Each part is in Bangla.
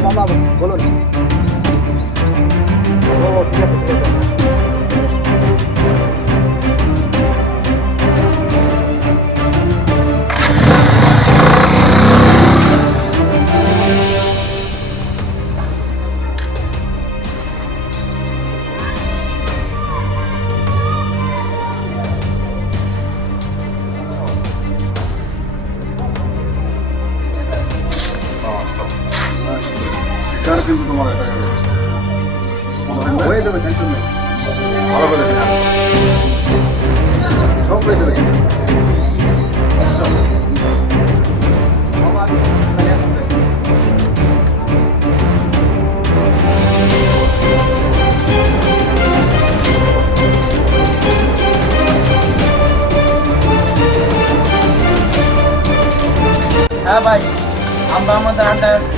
vamos, vamos, vamos, colonia. Oh, tira essa direção. Thank you. শিকার কিন্তু তোমার এটা হয়ে যাবে টেনশন নেই। ভালো করে সব হয়ে যাবে। হ্যাঁ ভাই, আমরা আমাদের হ্যাঁ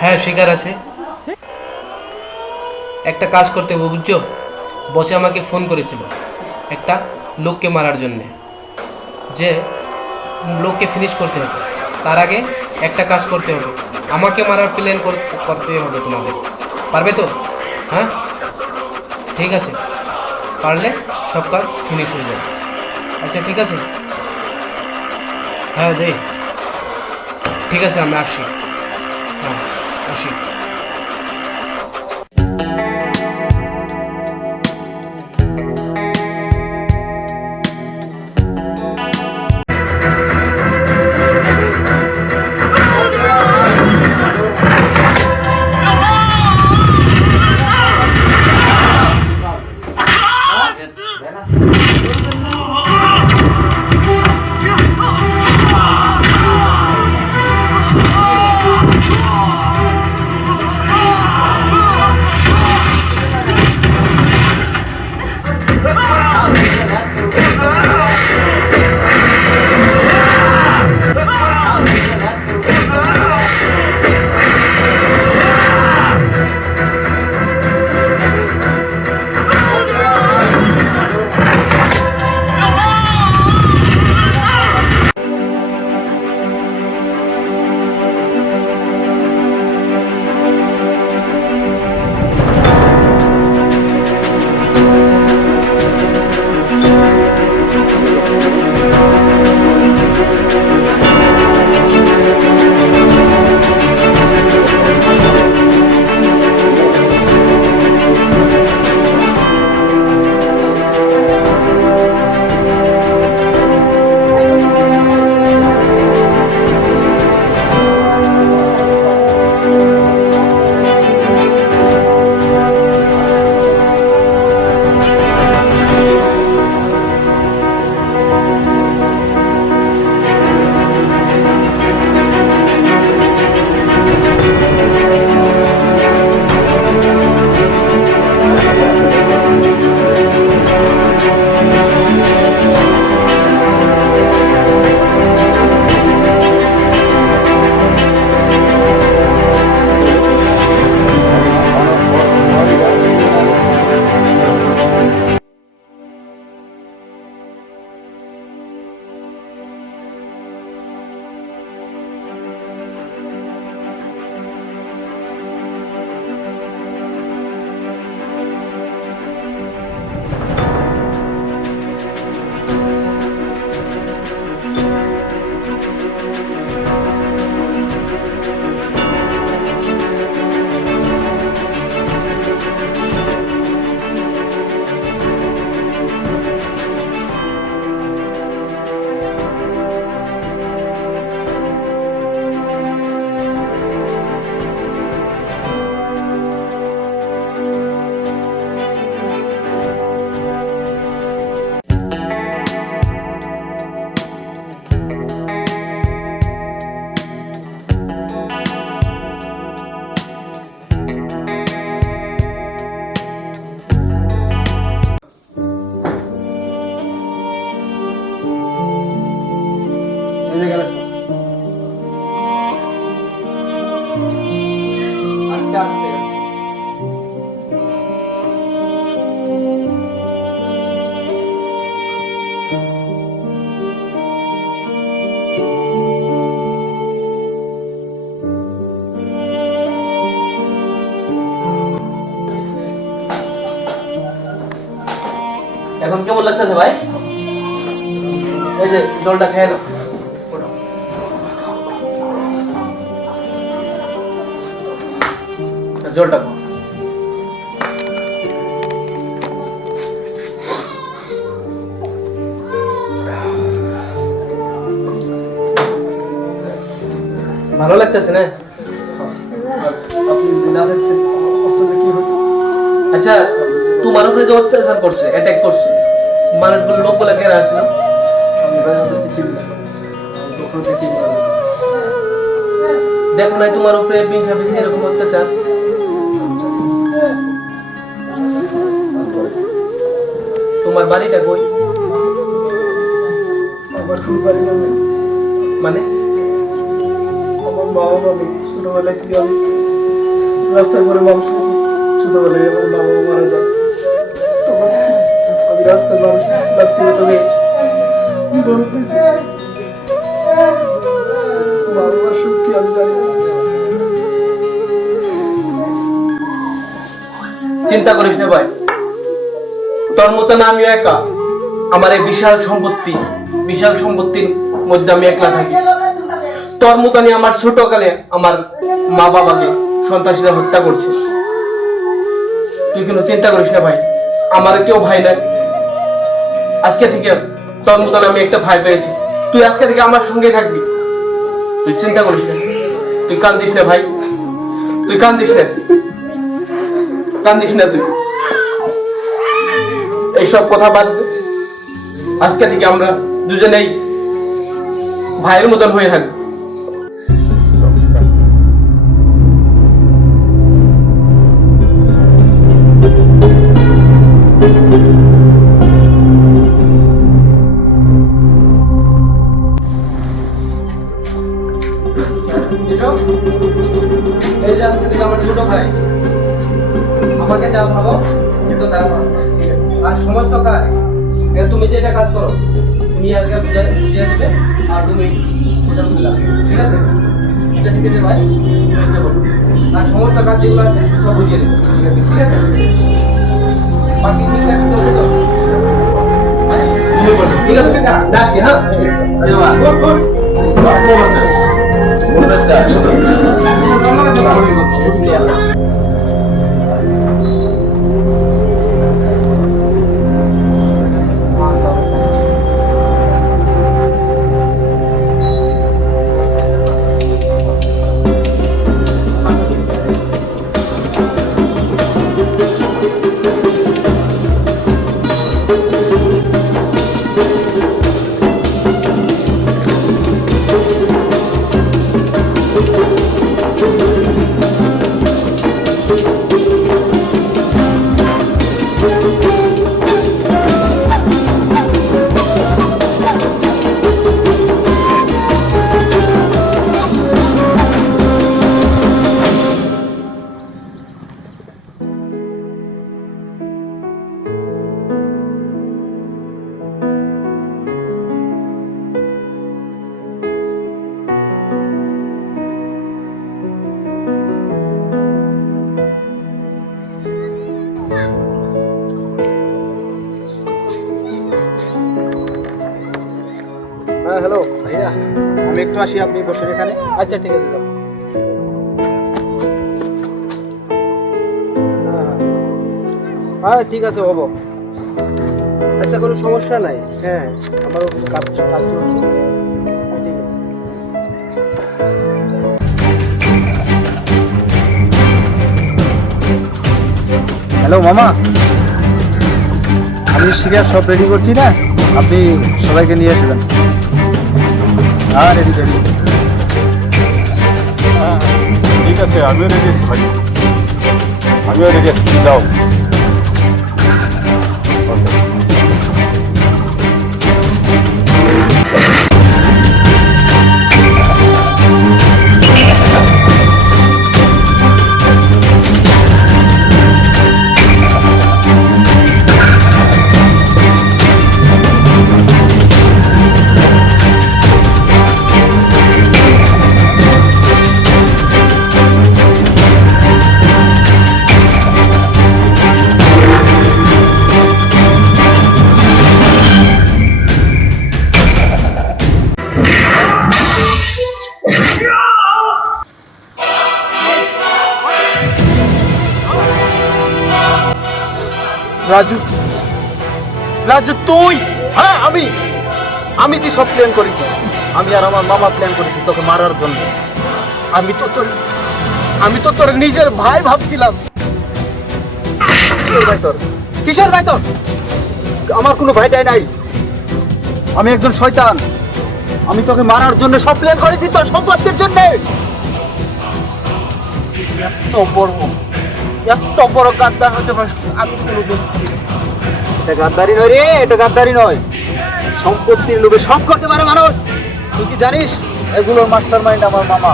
হ্যাঁ শিকার আছে। একটা কাজ করতে হবে, বুঝছ? বসে আমাকে ফোন করেছিল একটা লোককে মারার জন্যে, যে লোককে ফিনিশ করতে হবে। তার আগে একটা কাজ করতে হবে। আমাকে মারার প্ল্যান করতে হবে তোমাদের। পারবে তো? হ্যাঁ? ঠিক আছে। পারলে সব কাজ ফিনিশ হয়ে যাবে। আচ্ছা ঠিক আছে। হ্যাঁ দে। ঠিক আছে আমি আসি। হ্যাঁ আসি। জলটা খেয়ে নাও। জলটা খাও। ভালো লাগতেছে না? আচ্ছা তোমার উপরে যে অত্যাচার করছে অ্যাটাক করছে, মানুষগুলো লোকগুলো কেরা আসলো? দেখো নাই তোমার উপরে পিঞ্চা পিছিয়ে এরকম অত্যাচার? জানি তোমার বাড়িটা কই? আমার কোনো বাড়ি নেই। মানে? আমার মা বাবা নেই ছোটবেলায় থেকে আমি রাস্তায় করে মানুষ হয়েছি। ছোটবেলায় আমার মা বাবা মারা যায় তখন আমি রাস্তায় মানুষ ব্যক্তিগত হয়ে জানি চিন্তা করিস না ভাই। তোর মতো না আমিও একা। আমার এই বিশাল সম্পত্তি, বিশাল সম্পত্তির মধ্যে আমি একলা থাকি। তোর মতনই আমার ছোটকালে আমার মা বাবাকে সন্ত্রাসীরা হত্যা করছে। তুই কোনো চিন্তা করিস না ভাই। আমার কেউ ভাই নাই। আজকে থেকে তোর মতন আমি একটা ভাই পেয়েছি। তুই আজকে থেকে আমার সঙ্গেই থাকবি। তুই চিন্তা করিস না। তুই কান্দিস না ভাই। তুই কান্দিস না। কান্দিস না তুই। এইসব কথা বাদ আজকে থেকে আমরা দুজনেই ভাইয়ের মতন হয়ে থাকব। এ তুমি যেটা কাজ করো তুমি আজকে বুঝিয়ে বুঝিয়ে দেবে আর তুমি ঠিক আছে এটা ঠিক আছে ভাই আর সমস্ত কাজ যেগুলো আছে সব বুঝিয়ে দেবে ঠিক আছে ঠিক আছে বাকি ঠিকঠাক চলছে তো। ঠিক আছে কাকা রাখি হ্যাঁ আরে আসি আপনি বসেন এখানে। আচ্ছা ঠিক আছে। হ্যাঁ ঠিক আছে হব। আচ্ছা কোনো সমস্যা নাই? হ্যাঁ আমারও কাজ কাজ চলছে। হ্যাঁ, ঠিক আছে। হ্যালো মামা। আমি শিকার সব রেডি করছি না? আপনি সবাইকে নিয়ে এসে যান। 아 레디 레디 아, 그러니까 제 아메리게 가지 아메리게 진짜 সব প্ল্যান করেছি। আমি আর আমার মামা প্ল্যান করেছি তোকে মারার জন্য। আমি তো তোর আমি তো তোর নিজের ভাই ভাবছিলাম। কিসের ভাই তোর? কিসের ভাই তোর? আমার কোনো ভাইটাই নাই। আমি একজন শয়তান। আমি তোকে মারার জন্য সব প্ল্যান করেছি তোর সম্পত্তির জন্য। এত বড় এত বড় গাদ্দার হতে পারিস আমি কোনোদিন ভাবিনি। এটা গাদ্দারি নয় রে এটা গাদ্দারি নয়। সম্পত্তির লোভে সব করতে পারে মানুষ। তুই কি জানিস? এগুলোর মাস্টার মাইন্ড আমার মামা।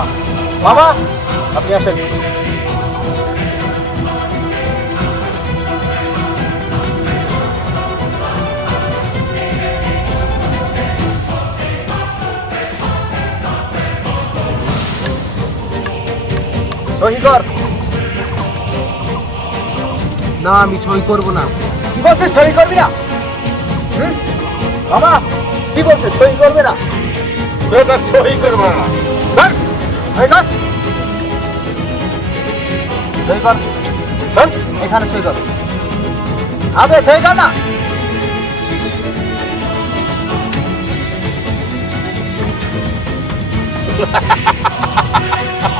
মামা আপনি আসেন। সহি কর না আমি সই করব না। কি বলছিস? সই করবি না? হুম? মামা কি বলছে সই করবে না? এটা সহি করব না। সই কর। সই কর। এখানে সই কর। আবে সই কর না।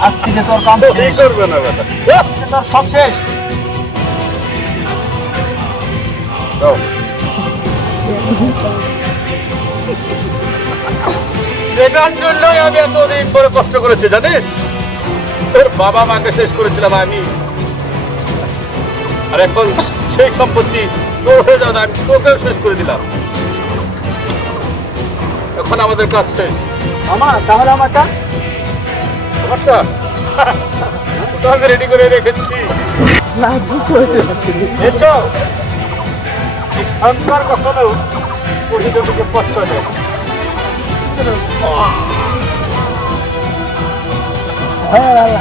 আজ থেকে তোর কাম শেষ। করবে না বেটা। তোর সব শেষ। দাও। এটার জন্যই আমি এতদিন পরে কষ্ট করেছি জানিস? তোর বাবা মাকে শেষ করেছিলাম আমি। আর এখন সেই সম্পত্তি তোর হয়ে যাওয়া আমি তোকেও শেষ করে দিলাম। এখন আমাদের কাজ শেষ। মামা তাহলে আমারটা? তোমারটা ওটা আমি রেডি করে রেখেছি। না ঠিক করেছে। সংসার কখনো পরিচিতকে পচ্ছ দেয় হ্যাঁ।